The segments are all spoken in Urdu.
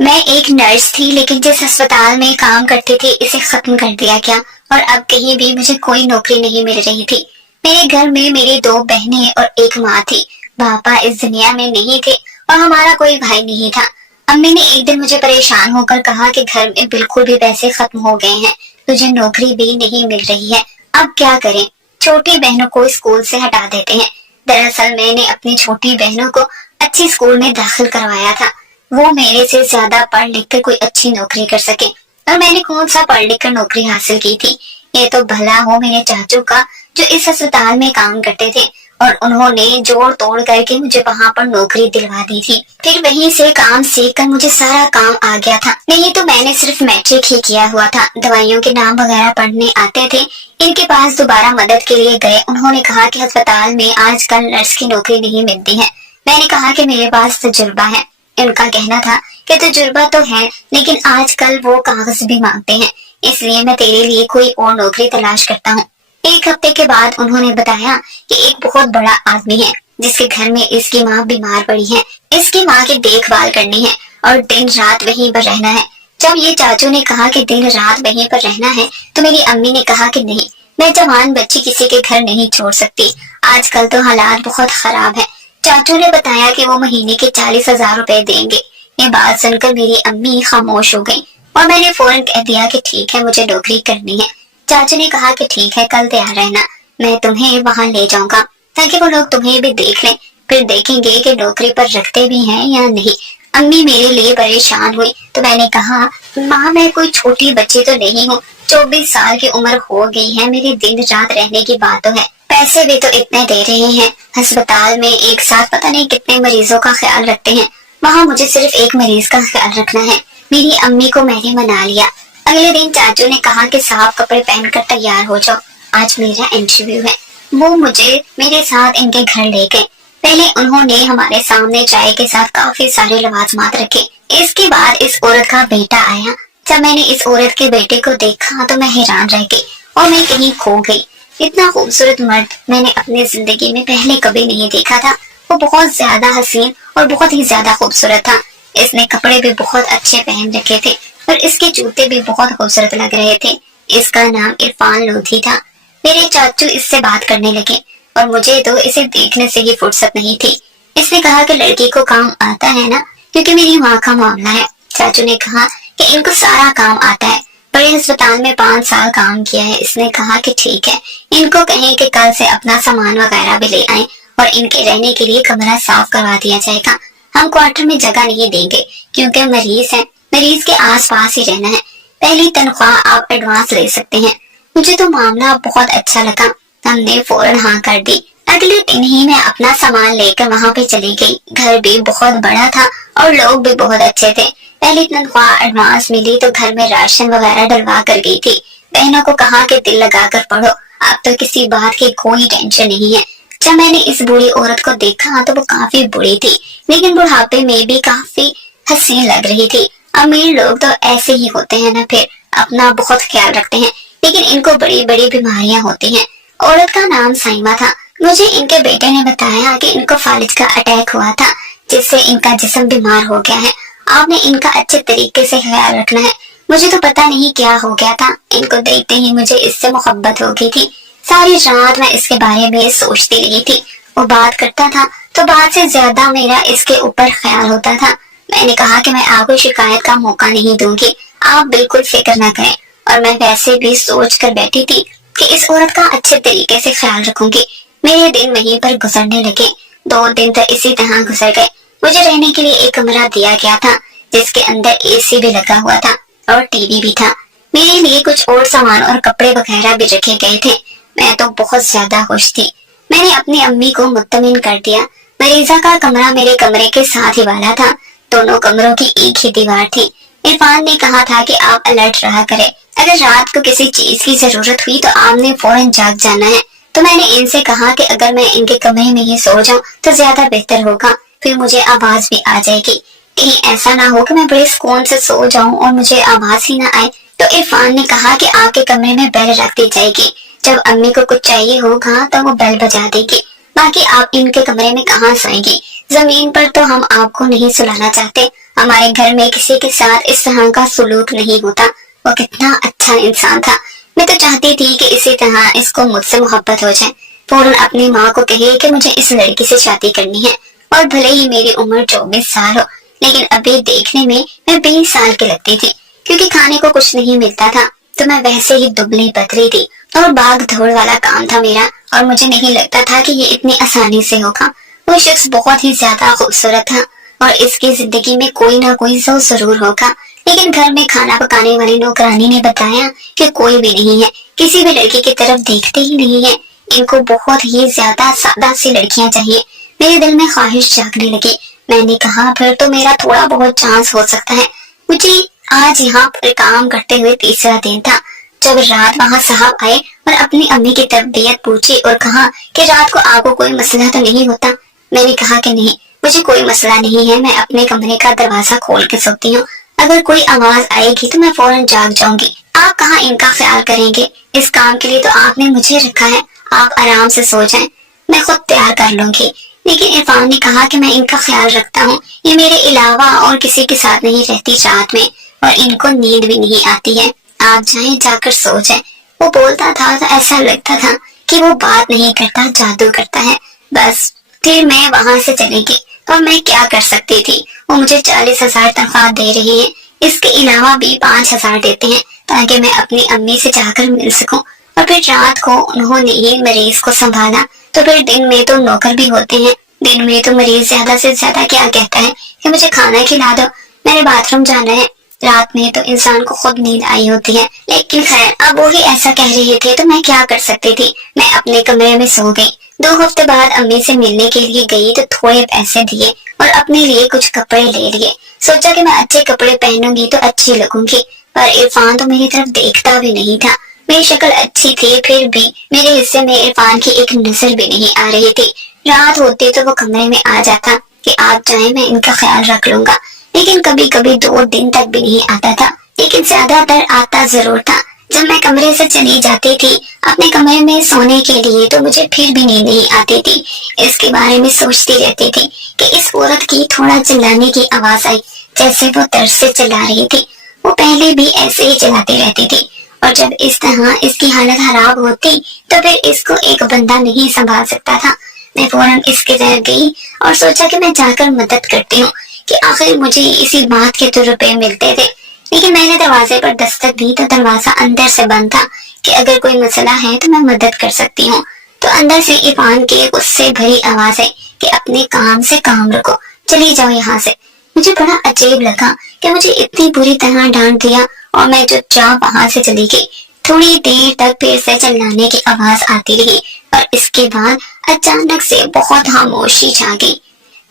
میں ایک نرس تھی، لیکن جس ہسپتال میں کام کرتی تھی اسے ختم کر دیا گیا اور اب کہیں بھی مجھے کوئی نوکری نہیں مل رہی تھی۔ میرے گھر میں میری 2 بہنیں اور ایک ماں تھی۔ پاپا اس دنیا میں نہیں تھے اور ہمارا کوئی بھائی نہیں تھا۔ امی نے ایک دن مجھے پریشان ہو کر کہا کہ گھر میں بالکل بھی پیسے ختم ہو گئے ہیں، تجھے نوکری بھی نہیں مل رہی ہے، اب کیا کریں؟ چھوٹی بہنوں کو اسکول سے ہٹا دیتے ہیں۔ دراصل میں نے اپنی چھوٹی بہنوں کو اچھی اسکول میں داخل کروایا تھا، وہ میرے سے زیادہ پڑھ لکھ کر کوئی اچھی نوکری کر سکے، اور میں نے کون سا پڑھ لکھ کر نوکری حاصل کی تھی؟ یہ تو بھلا ہو میرے چاچو کا جو اس ہسپتال میں کام کرتے تھے اور انہوں نے جوڑ توڑ کر کے مجھے وہاں پر نوکری دلوا دی تھی۔ پھر وہیں سے کام سیکھ کر مجھے سارا کام آ گیا تھا، نہیں تو میں نے صرف میٹرک ہی کیا ہوا تھا۔ دوائیوں کے نام وغیرہ پڑھنے آتے تھے، ان کے پاس دوبارہ مدد کے لیے گئے، انہوں نے کہا کہ ہسپتال میں آج کل نرس کی نوکری نہیں ملتی ہے۔ میں نے کہا کہ میرے پاس تجربہ ہے۔ ان کا کہنا تھا کہ تجربہ تو ہے لیکن آج کل وہ کاغذ بھی مانگتے ہیں، اس لیے میں تیرے لیے کوئی اور نوکری تلاش کرتا ہوں۔ ایک ہفتے کے بعد انہوں نے بتایا کہ ایک بہت بڑا آدمی ہے جس کے گھر میں اس کی ماں بیمار پڑی ہے، اس کی ماں کی دیکھ بھال کرنی ہے اور دن رات وہیں پر رہنا ہے۔ جب یہ چاچو نے کہا کہ دن رات وہیں پر رہنا ہے تو میری امی نے کہا کہ نہیں، میں جوان بچی کسی کے گھر نہیں چھوڑ سکتی، آج کل تو حالات بہت خراب ہے۔ چاچو نے بتایا کہ وہ مہینے کے 40,000 روپے دیں گے۔ یہ بات سن کر میری امی خاموش ہو گئی اور میں نے فوراً کہہ دیا کہ ٹھیک ہے، مجھے نوکری کرنی ہے۔ چاچو نے کہا کہ ٹھیک ہے، کل تیار رہنا، میں تمہیں وہاں لے جاؤں گا تاکہ وہ لوگ تمہیں بھی دیکھ لیں، پھر دیکھیں گے کہ نوکری پر رکھتے بھی ہیں یا نہیں۔ امی میرے لیے پریشان ہوئی تو میں نے کہا ماں، میں کوئی چھوٹی بچی تو نہیں ہوں، 24 سال کی عمر ہو گئی ہے، میرے دن رات رہنے کی بات تو ہے، پیسے بھی تو اتنے دے رہے ہیں، ہسپتال میں ایک ساتھ پتہ نہیں کتنے مریضوں کا خیال رکھتے ہیں، وہاں مجھے صرف ایک مریض کا خیال رکھنا ہے۔ میری امی کو میں نے منا لیا۔ اگلے دن چاچو نے کہا کہ صاف کپڑے پہن کر تیار ہو جاؤ، آج میرا انٹرویو ہے۔ وہ مجھے میرے ساتھ ان کے گھر لے گئے۔ پہلے انہوں نے ہمارے سامنے چائے کے ساتھ کافی سارے لوازمات رکھے، اس کے بعد اس عورت کا بیٹا آیا۔ جب میں نے اس عورت کے بیٹے کو دیکھا تو میں حیران رہ گئی اور میں کہیں کھو گئی۔ اتنا خوبصورت مرد میں نے اپنی زندگی میں پہلے کبھی نہیں دیکھا تھا، وہ بہت زیادہ حسین اور بہت ہی زیادہ خوبصورت تھا۔ اس نے کپڑے بھی بہت اچھے پہن رکھے تھے اور اس کے جوتے بھی بہت خوبصورت لگ رہے تھے۔ اس کا نام عرفان لودھی تھا۔ میرے چاچو اس سے بات کرنے لگے اور مجھے تو اسے دیکھنے سے ہی فرصت نہیں تھی۔ اس نے کہا کہ لڑکی کو کام آتا ہے نا، کیونکہ میری ماں کا معاملہ ہے۔ چاچو نے کہا کہ ان کو سارا کام آتا ہے، بڑے ہسپتال میں 5 سال کام کیا ہے۔ اس نے کہا کہ ٹھیک ہے، ان کو کہیں کہ کل سے اپنا سامان وغیرہ بھی لے آئیں اور ان کے رہنے کے لیے کمرہ صاف کروا دیا جائے گا۔ ہم کوارٹر میں جگہ نہیں دیں گے کیونکہ مریض ہے، مریض کے آس پاس ہی رہنا ہے، پہلی تنخواہ آپ ایڈوانس لے سکتے ہیں۔ مجھے تو معاملہ بہت اچھا لگا، ہم نے فوراً ہاں کر دی۔ اگلے دن ہی میں اپنا سامان لے کر وہاں پہ چلی گئی۔ گھر بھی بہت بڑا تھا اور لوگ بھی بہت اچھے تھے۔ پہلی تنخواہ ایڈوانس ملی تو گھر میں راشن وغیرہ ڈلوا کر گئی تھی۔ بہنوں کو کہا کہ دل لگا کر پڑھو، اب تو کسی بات کی کوئی ٹینشن نہیں ہے۔ جب میں نے اس بوڑھی عورت کو دیکھا تو وہ کافی بڑی تھی لیکن بڑھاپے میں بھی کافی حسین لگ رہی تھی۔ امیر لوگ تو ایسے ہی ہوتے ہیں نا، پھر اپنا بہت خیال رکھتے ہیں، لیکن ان کو بڑی بڑی بیماریاں ہوتی ہیں۔ عورت کا نام سائمہ تھا۔ مجھے ان کے بیٹے نے بتایا کہ ان کو فالج کا اٹیک ہوا تھا جس سے ان کا جسم بیمار ہو گیا ہے، آپ نے ان کا اچھے طریقے سے خیال رکھنا ہے۔ مجھے تو پتا نہیں کیا ہو گیا تھا، ان کو دیکھتے ہی مجھے اس سے محبت ہو گئی تھی۔ ساری رات میں اس کے بارے میں سوچتی رہی تھی، وہ بات کرتا تھا تو بات سے زیادہ میرا اس کے اوپر خیال ہوتا تھا۔ میں نے کہا کہ میں آپ کو شکایت کا موقع نہیں دوں گی، آپ بالکل فکر نہ کریں، اور میں ویسے بھی سوچ کر بیٹھی تھی کہ اس عورت کا اچھے طریقے سے خیال رکھوں گی۔ میرے دن وہیں پر گزرنے لگے، 2 دن تو اسی طرح گزر گئے۔ مجھے رہنے کے لیے ایک کمرہ دیا گیا تھا جس کے اندر اے سی بھی لگا ہوا تھا اور ٹی وی بھی تھا۔ میرے لیے کچھ اور سامان اور کپڑے وغیرہ بھی رکھے گئے تھے۔ میں تو بہت زیادہ خوش تھی۔ میں نے اپنی امی کو مطمئن کر دیا۔ مریضہ کا کمرہ میرے کمرے کے ساتھ ہی والا تھا، دونوں کمروں کی ایک ہی دیوار تھی۔ عرفان نے کہا تھا کہ آپ الرٹ رہا کریں، اگر رات کو کسی چیز کی ضرورت ہوئی تو آپ نے فوراً جاگ جانا ہے۔ تو میں نے ان سے کہا کہ اگر میں ان کے کمرے میں ہی سو جاؤں تو زیادہ بہتر ہوگا، پھر مجھے آواز بھی آ جائے گی، کہیں ایسا نہ ہو کہ میں بڑے سکون سے سو جاؤں اور مجھے آواز ہی نہ آئے۔ تو عرفان نے کہا کہ آپ کے کمرے میں بیل رکھ دی جائے گی، جب امی کو کچھ چاہیے ہوگا تو وہ بیل بجا دے گی، باقی آپ ان کے کمرے میں کہاں سوئیں گی، زمین پر تو ہم آپ کو نہیں سلانا چاہتے، ہمارے گھر میں کسی کے ساتھ اس طرح کا سلوک نہیں ہوتا. وہ کتنا اچھا انسان تھا. میں تو چاہتی تھی کہ اسی طرح اس کو مجھ سے محبت ہو جائے. فوراً اپنی ماں کو کہے کہ مجھے اس لڑکی سے شادی کرنی ہے، اور بھلے ہی میری عمر 24 سال ہو، لیکن ابھی دیکھنے میں 20 سال کی لگتی تھی. کیونکہ کھانے کو کچھ نہیں ملتا تھا تو میں ویسے ہی دبلی پتلی تھی، اور بھاگ دوڑ والا کام تھا میرا، اور مجھے نہیں لگتا تھا کہ یہ اتنی آسانی سے ہوگا. وہ شخص بہت ہی زیادہ خوبصورت تھا، اور اس کی زندگی میں کوئی نہ کوئی ذوق ضرور ہوگا. لیکن گھر میں کھانا پکانے والی نوکرانی نے بتایا کہ کوئی بھی نہیں ہے، کسی بھی لڑکی کی طرف دیکھتے ہی نہیں ہے. ان کو بہت ہی زیادہ سادہ سی لڑکیاں چاہیے. میرے دل میں خواہش جاگنے لگی. میں نے کہا پھر تو میرا تھوڑا بہت چانس ہو سکتا ہے. مجھے آج یہاں پر کام کرتے ہوئے تیسرا دن تھا جب رات وہاں صاحب آئے اور اپنی امی کی طبیعت پوچھی اور کہا کہ رات کو آپ کو کوئی مسئلہ تو نہیں ہوتا. میں نے کہا کہ نہیں، مجھے کوئی مسئلہ نہیں ہے، میں اپنے کمرے کا دروازہ کھول کے سوتی ہوں. اگر کوئی آواز آئے گی تو میں فوراً جاگ جاؤں گی. آپ کہاں ان کا خیال کریں گے؟ اس کام کے لیے تو آپ نے مجھے رکھا ہے. آپ آرام سے سو جائیں، میں خود تیار کر لوں گی. لیکن عرفان نے کہا کہ میں ان کا خیال رکھتا ہوں، یہ میرے علاوہ اور کسی کے ساتھ نہیں رہتی رات میں، اور ان کو نیند بھی نہیں آتی ہے. آپ جائیں، جا کر سو جائیں. وہ بولتا تھا تو ایسا لگتا تھا کہ وہ بات نہیں کرتا، جادو کرتا ہے. بس پھر میں وہاں سے چلی گئی، اور میں کیا کر سکتی تھی؟ وہ مجھے 40,000 تنخواہ دے رہے ہیں، اس کے علاوہ بھی 5,000 دیتے ہیں تاکہ میں اپنی امی سے جا کر مل سکوں. اور پھر رات کو انہوں نے ہی مریض کو سنبھالا. تو پھر دن میں تو نوکر بھی ہوتے ہیں. دن میں تو مریض زیادہ سے زیادہ کیا کہتا ہے کہ مجھے کھانا کھلا دو، میں نے باتھ روم جانا ہے. رات میں تو انسان کو خود نیند آئی ہوتی ہے. لیکن خیر، اب وہی ایسا کہہ رہے تھے تو میں کیا کر سکتی تھی؟ میں اپنے کمرے میں سو گئی. 2 ہفتے بعد امی سے ملنے کے لیے گئی تو تھوڑے پیسے دیے اور اپنے لیے کچھ کپڑے لے لیے. سوچا کہ میں اچھے کپڑے پہنوں گی تو اچھی لگوں گی. پر عرفان تو میری طرف دیکھتا بھی نہیں تھا. میری شکل اچھی تھی، پھر بھی میرے حصے میں عرفان کی ایک نظر بھی نہیں آ رہی تھی. رات ہوتی تو وہ کمرے میں آ جاتا کہ آپ جائیں، میں ان کا خیال رکھ لوں گا. لیکن کبھی کبھی 2 دن تک بھی نہیں آتا تھا، لیکن زیادہ تر آتا ضرور تھا. جب میں کمرے سے چلی جاتی تھی اپنے کمرے میں سونے کے لیے تو مجھے پھر بھی نیند نہیں آتی تھی. اس کے بارے میں سوچتی رہتی تھی کہ اس عورت کی تھوڑا چلانے کی آواز آئی جیسے وہ درد سے چلا رہی تھی. وہ پہلے بھی ایسے ہی چلاتی رہتی تھی، اور جب اس طرح اس کی حالت خراب ہوتی تو پھر اس کو ایک بندہ نہیں سنبھال سکتا تھا. میں فوراً اس کے گھر گئی اور سوچا کہ میں جا کر مدد کرتی ہوں کہ آخر مجھے اسی بات کے تو روپے ملتے تھے. لیکن میں نے دروازے پر دستک دی تو دروازہ اندر سے بند تھا کہ اگر کوئی مسئلہ ہے تو میں مدد کر سکتی ہوں. تو اندر سے عرفان کی غصے بھری آواز ہے کہ اپنے کام سے کام رکھو، چلی جاؤ یہاں سے. مجھے بڑا عجیب لگا کہ مجھے اتنی بری طرح ڈانٹ دیا، اور میں چپ چاپ وہاں سے چلی گئی. تھوڑی دیر تک پھر سے چلانے کی آواز آتی رہی، اور اس کے بعد اچانک سے بہت خاموشی چھا گئی.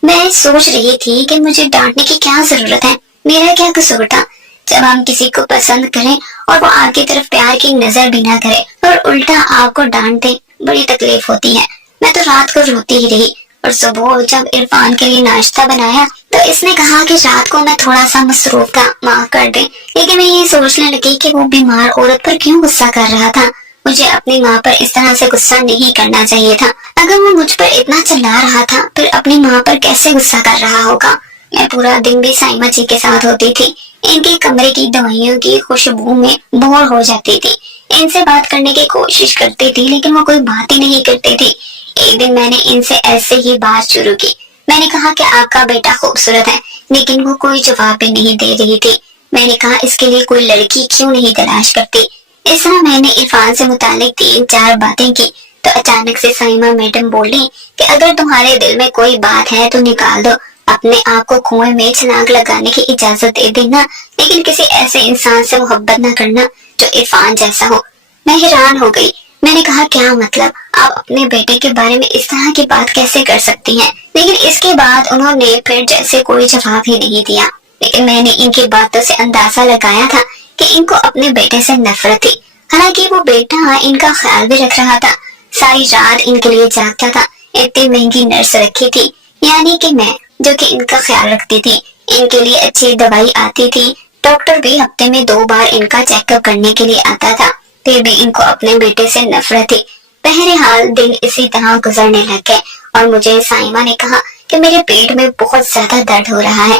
میں سوچ رہی تھی کہ مجھے ڈانٹنے کی کیا ضرورت ہے، میرا کیا قصور تھا؟ جب ہم کسی کو پسند کریں اور وہ آپ کی طرف پیار کی نظر بھی نہ کرے اور الٹا آپ کو ڈانٹ دے، بڑی تکلیف ہوتی ہے. میں تو رات کو روتی ہی رہی، اور صبح جب عرفان کے لیے ناشتہ بنایا تو اس نے کہا کہ رات کو میں تھوڑا سا مصروف تھا، معاف کر دیں. لیکن میں یہ سوچنے لگی کہ وہ بیمار عورت پر کیوں غصہ کر رہا تھا. مجھے اپنی ماں پر اس طرح سے غصہ نہیں کرنا چاہیے تھا. اگر وہ مجھ پر اتنا چلا رہا تھا پھر اپنی ماں پر کیسے غصہ کر رہا ہوگا. میں پورا دن بھی سائمہ جی کے ساتھ ہوتی تھی. ان کے کمرے کی دوائیوں کی خوشبو میں بور ہو جاتی تھی. ان سے بات کرنے کی کوشش کرتی تھی لیکن وہ کوئی بات ہی نہیں کرتی تھی. ایک دن میں نے ان سے ایسے ہی بات شروع کی. میں نے کہا کہ آپ کا بیٹا خوبصورت ہے، لیکن وہ کوئی جواب بھی نہیں دے رہی تھی. میں نے کہا اس کے لیے کوئی لڑکی کیوں نہیں تلاش کرتی. اس طرح میں نے عرفان سے متعلق 3-4 باتیں کی تو اچانک سے سائمہ میڈم بولی کہ اگر تمہارے دل میں کوئی بات ہے تو نکال دو. اپنے آپ کو کنویں میں چھلانگ لگانے کی اجازت دے دینا، لیکن کسی ایسے انسان سے محبت نہ کرنا جو عرفان جیسا ہو. میں حیران ہو گئی. میں نے کہا کیا مطلب؟ آپ اپنے بیٹے کے بارے میں اس طرح کی بات کیسے کر سکتی ہیں؟ لیکن اس کے بعد انہوں نے پھر جیسے کوئی جواب ہی نہیں دیا. لیکن میں نے ان کی باتوں سے اندازہ لگایا تھا کہ ان کو اپنے بیٹے سے نفرت تھی، حالانکہ وہ بیٹا ان کا خیال بھی رکھ رہا تھا. ساری رات ان کے لیے جاگتا تھا. اتنی مہنگی نرس رکھی تھی، یعنی کہ میں، جو کہ ان کا خیال رکھتی تھی. ان کے لیے اچھی دوائی آتی تھی. ڈاکٹر بھی ہفتے میں 2 بار ان کا چیک اپ کرنے کے لیے آتا تھا. پھر بھی ان کو اپنے بیٹے سے نفرت تھی. بہرحال دن اسی طرح گزرنے لگ گئے، اور مجھے سائمہ نے کہا کہ میرے پیٹ میں بہت زیادہ درد ہو رہا ہے.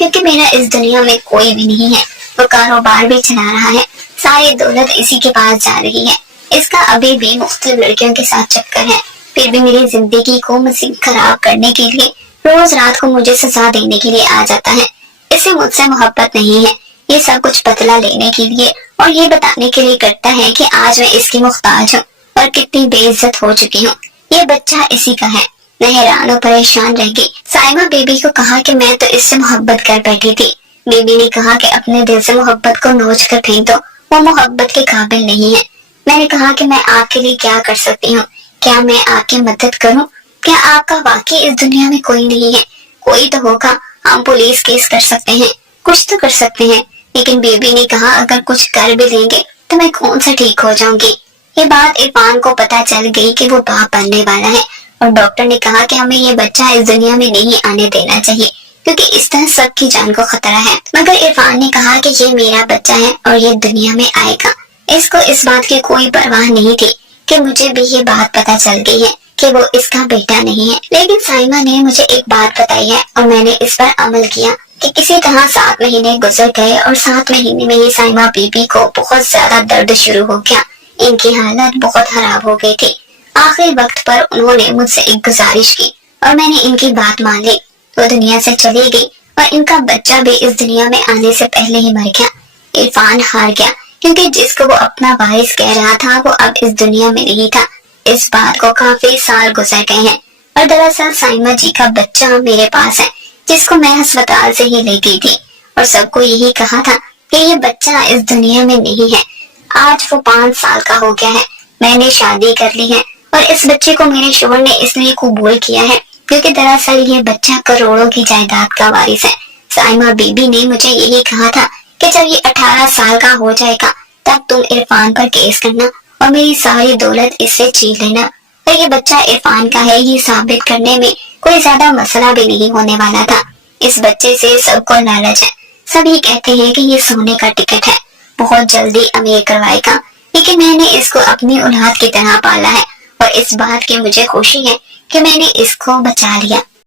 کیونکہ میرا اس دنیا میں کوئی بھی نہیں ہے. وہ کاروبار بھی چلا رہا ہے, ساری دولت اسی کے پاس جا رہی ہے. اس کا ابھی بھی مختلف لڑکیوں کے ساتھ چکر ہے, پھر بھی میری زندگی کو مزید خراب کرنے کے لیے روز رات کو مجھے سزا دینے کے لیے آ جاتا ہے. اسے مجھ سے محبت نہیں ہے, یہ سب کچھ بدلہ لینے کے لیے اور یہ بتانے کے لیے کرتا ہے کہ آج میں اس کی محتاج ہوں اور کتنی بے عزت ہو چکی ہوں. یہ بچہ اسی کا ہے. میں حیران اور پریشان رہ گئی. سائمہ بی بی کو کہا کہ میں تو اس سے محبت کر بیٹھی تھی. بی بی نے کہا کہ اپنے دل سے محبت کو نوچ کر پھینک دو, وہ محبت کے قابل نہیں ہے. میں نے کہا کہ میں آپ کے لیے کیا کر سکتی ہوں, کیا میں آپ کی مدد کروں؟ کیا آپ کا واقعی اس دنیا میں کوئی نہیں ہے؟ کوئی تو ہوگا, ہم پولیس کیس کر سکتے ہیں, کچھ تو کر سکتے ہیں. لیکن بی بی نے کہا اگر کچھ کر بھی لیں گے تو میں کون سے ٹھیک ہو جاؤں گی. یہ بات عرفان کو پتا چل گئی کہ وہ باپ بننے والا ہے, اور ڈاکٹر نے کہا کہ ہمیں یہ بچہ اس دنیا میں نہیں آنے دینا چاہیے, کیونکہ اس طرح سب کی جان کو خطرہ ہے. مگر عرفان نے کہا کہ یہ میرا بچہ ہے اور یہ دنیا میں آئے گا. اس کو اس بات کی کوئی پرواہ نہیں تھی کہ مجھے بھی یہ بات پتا چل گئی ہے کہ وہ اس کا بیٹا نہیں ہے. لیکن سائمہ نے مجھے ایک بات بتائی ہے اور میں نے اس پر عمل کیا کہ کسی طرح 7 مہینے گزر گئے اور 7 مہینے میں ہی سائمہ بی بی کو بہت زیادہ درد شروع ہو گیا. ان کی حالت بہت خراب ہو گئی تھی. آخری وقت پر انہوں نے مجھ سے ایک گزارش کی اور میں نے ان کی بات مان لی. وہ دنیا سے چلی گئی اور ان کا بچہ بھی اس دنیا میں آنے سے پہلے ہی مر گیا. عرفان ہار گیا کیونکہ جس کو وہ اپنا وارث کہہ رہا تھا وہ اب اس دنیا میں نہیں تھا. اس بات کو کافی سال گزر گئے ہیں اور دراصل سائمہ جی کا بچہ میرے پاس ہے, جس کو میں ہسپتال سے ہی لے گئی تھی اور سب کو یہی کہا تھا کہ یہ بچہ اس دنیا میں نہیں ہے. آج وہ 5 سال کا ہو گیا ہے. میں نے شادی کر لی ہے اور اس بچے کو میرے شوہر نے اس لیے قبول کیا ہے کیونکہ دراصل یہ بچہ کروڑوں کی جائیداد کا وارث ہے. سائمہ بی بی نے مجھے یہی کہا تھا کہ جب یہ 18 سال کا ہو جائے گا تب تم عرفان پر کیس کرنا اور میری ساری دولت اس سے چھین لینا, اور یہ بچہ عرفان کا ہے یہ ثابت کرنے میں کوئی زیادہ مسئلہ بھی نہیں ہونے والا تھا. اس بچے سے سب کو لالچ ہے. سبھی کہتے ہیں کہ یہ سونے کا ٹکٹ ہے, بہت جلدی امیر کروائے گا. لیکن میں نے اس کو اپنی اولاد کی طرح پالا ہے اور اس بات کی مجھے خوشی ہے کہ میں نے اس کو بچا لیا.